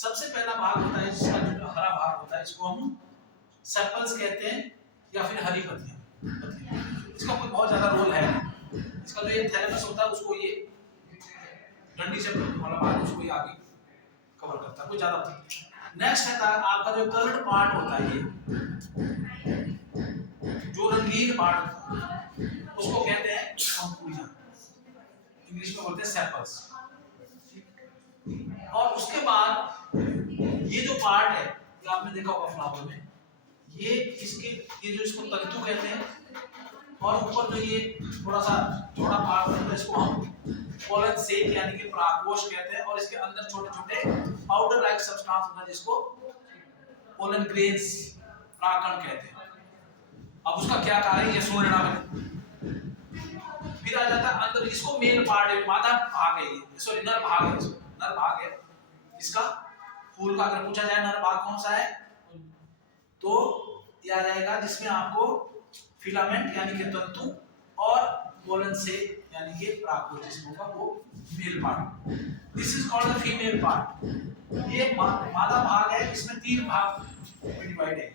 सबसे पहला भाग होता है जिसका जो हरा भाग होता है, इसको हम सेपल्स कहते हैं या फिर हरी पत्तियां। इसका कोई बहुत ज्यादा रोल है नहीं। इसका जो ये थैलेमस होता है उसको ये डंडी से वाला भाग उसको ये आगे कवर करता है, कोई ज्यादा। नेक्स्ट है आपका जो कलर्ड पार्ट होता है, ये जो रंगीन पार्ट होता है उसको कहते हैं अंकुरियां, इंग्लिश में बोलते हैं सेपल्स। और उसके बाद ये जो पार्ट है, ये आपने देखा होगा फ्लावर में, ये जो इसको तंतु कहते हैं, और ऊपर जो ये थोड़ा सा चौड़ा पार्ट होता है इसको हम पोलन सेक यानी कि परागकोश कहते हैं, और इसके अंदर छोटे छोटे पाउडर लाइक सब्सटेंस होता है जिसको पोलन ग्रेन्स परागकण कहते हैं। अब उसका क्या कार्य है ये सूर्य नाम। फिर आ जाता है अंदर, इसको मेन पार्ट है, मादा भाग है ये, सॉरी नर भाग है, नर भाग है इसका। फूल का अगर पूछा जाए नर भाग कौन सा है, तो ये आ जाएगा जिसमें आपको फिलामेंट यानी कि तंतु और पोलन से यानी कि परागकोश जिसमें होगा वो male part. This is called the female part. ये मादा भाग है, इसमें 3 भाग में डिवाइड है।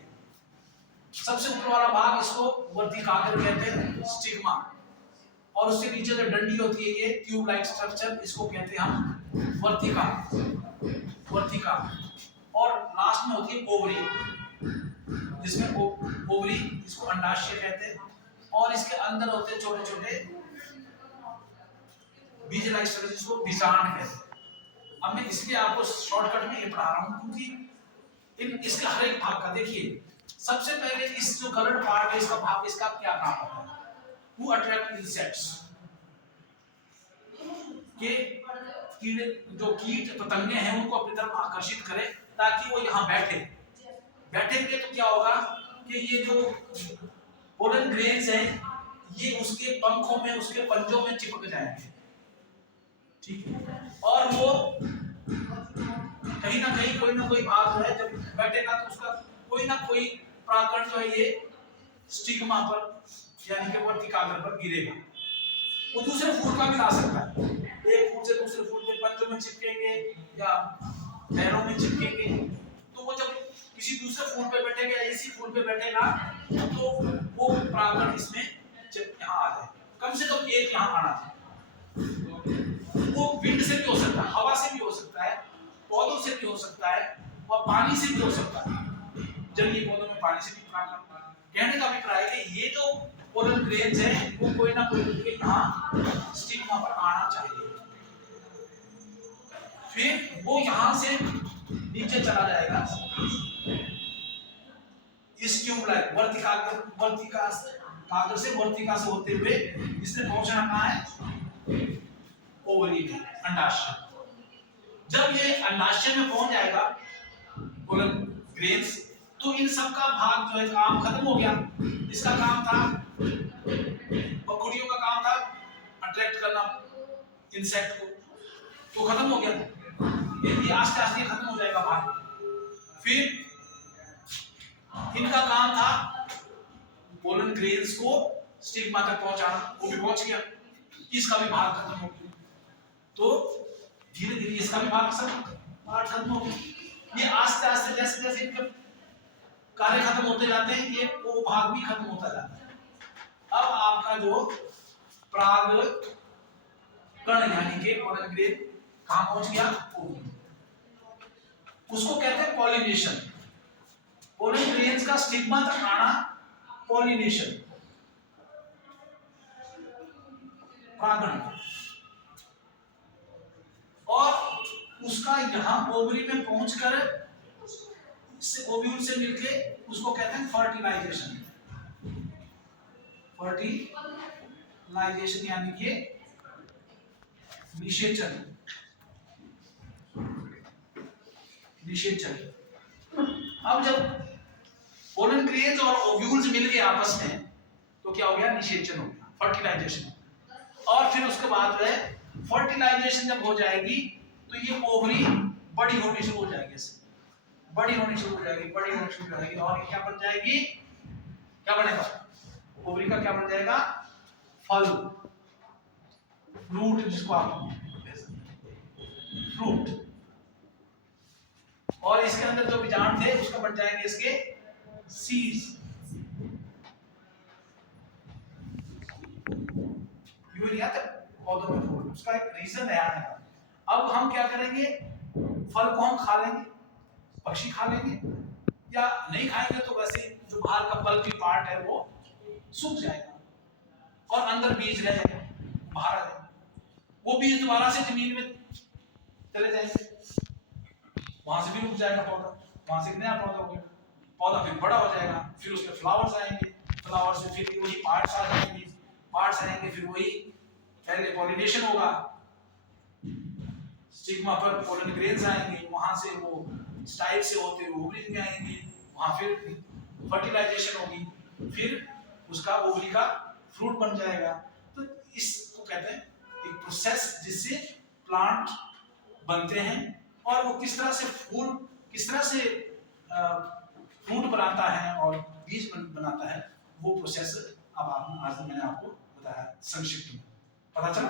सबसे ऊपर वाला भाग इसको वर्तिकाग्र कहते हैं, स्टिग्मा, और उसके नीचे जो डंडी होती है ये ट्यूब लाइक स्ट्रक्चर, इसको कहते हैं हम वर्तिका। और लास्ट में होती है ओवरी, जिसमें ओवरी इसको अंडाशय कहते हैं, और इसके अंदर होते हैं छोटे छोटे बीज लाइक स्ट्रक्चर जिसको बीजांड कहते हैं। अब मैं इसलिए आपको शॉर्टकट में ये पढ़ा रहा हूं क्योंकि इसके हर एक भाग का देखिए। सबसे पहले इस जो कलर्ड पार्ट है इसका भाग, इसका क्या काम होता है, Who attract insects? के कीड़े जो कीट पतंगे हैं उनको अपनी तरफ आकर्षित करें ताकि वो यहाँ बैठेंगे तो क्या होगा कि ये जो पोलन ग्रेन्स हैं ये उसके पंखों में, उसके पंजों में चिपक जाएंगे, ठीक है। और वो कहीं ना कहीं कोई ना कोई भाग है जब बैठेगा तो उसका कोई ना कोई परागकण जो है ये स्टिग्मा पर यानी कि वर्तिकाग्र पर गिरेगा। वो दूसरे फूल का भी ला सकता है, एक फूल से दूसरे फूल के पंजों में चिपकेंगे या पैरों में चिपकेंगे। तो वो जब किसी दूसरे फूल पे बैठेगा या इसी फूल पे बैठेगा तो वो परागकण इसमें यहाँ आ जाए। कम से कम एक यहाँ आना चाहिए। वो विंड से भी हो सकता है, हवा से भी हो सकता है, पौधों से भी हो सकता है, और पानी से भी हो सकता है। जंगली पौधों में पानी से भी परागकण। कहने का अभिप्राय है कि ये जो पोलन ग्रेन्स है वो कोई ना कोई उनके यहाँ स्टिग्मा पर आना चाहिए। फिर वो यहाँ से नीचे चला जाएगा इस ट्यूब लाइक वर्तिका से होते हुए इसने पहुंचना कहाँ है, ओवरी में, अंडाशय। जब ये अंडाशय में पहुंच जाएगा पोलन ग्रेन्स, तो इन सब का भाग जो है काम खत्म हो गया। इसका काम था, पंखुड़ियों का काम था अट्रैक्ट करना इंसेक्ट को, तो खत्म हो गया। ये आस्ते आस्ते खत्म हो जाएगा भाग। फिर इनका काम था पोलन ग्रेन्स को स्टिग्मा तक पहुंचाना, वो भी पहुंच गया। इसका भी भाग खत्म हो गया। तो धीरे धीरे इसका भी भाग खत्म हो गया। ये आस्ते आस्ते जैसे जैसे इनके कार्य खत्म होते जाते हैं ये वो भाग भी खत्म होता जाता है। अब आपका जो पराग कण यानी कि पोलन ग्रेन कहां पहुंच गया, उसको कहते हैं पॉलिनेशन। पोलन ग्रेन्स का स्टिग्मा तक आना पॉलिनेशन, परागण। और उसका यहां ओवरी में पहुंचकर इससे ओव्यूल से मिलके उसको कहते हैं फर्टिलाइजेशन। फर्टिलाइजेशन यानी कि निषेचन। अब जब पोलन ग्रेन्स और ओव्यूल्स मिल गए आपस में तो क्या हो गया, निषेचन हो गया, फर्टिलाइजेशन। और फिर उसके बाद जो है फर्टिलाइजेशन जब हो जाएगी तो ये ओवरी बड़ी होनी शुरू हो जाएगी, बड़ी होनी शुरू हो जाएगी और क्या बन जाएगी, क्या बनेगा, ओवरी का क्या बन जाएगा, फल, फ्रूट, जिसको आप फ्रूट। और इसके अंदर जो बीजाणु थे उसका बन जाएंगे इसके सीड्स। यूरिया पौधों में फूल, उसका एक रीजन है आने का। अब हम क्या करेंगे, फल को हम खा लेंगे, पक्षी खा लेंगे, या नहीं खाएंगे तो वैसे जो बाहर का पल्पी पार्ट है वो सूख जाएगा और अंदर बीज रहेगा, बाहर आ जाएगा। वो बीज दोबारा से जमीन में चले जाएंगे, वहां से भी उग जाएगा पौधा, वहां से नया पौधा हो गया, पौधा फिर बड़ा हो जाएगा, फिर उसके फ्लावर्स आएंगे, फ्लावर्स से फिर वही पार्ट्स आ जाएंगे, पार्ट्स आएंगे, फिर वही पहले पॉलिनेशन होगा, स्टिग्मा पर पोलन ग्रेन्स आएंगे, वहां से वो स्टाइल से होते हुए ओवरी में आएंगे, वहां फिर फर्टिलाइजेशन होगी, फिर उसका ओवरी का फ्रूट बन जाएगा। तो इसको कहते हैं एक प्रोसेस जिससे प्लांट बनते हैं, और वो किस तरह से फूल, किस तरह से फ्रूट बनाता है और बीज बनाता है, वो प्रोसेस अब आज मैंने आपको बताया संक्षिप्त में, पता चला?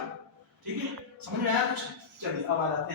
ठीक है, समझ में आया कुछ? चलिए अब आ जाते हैं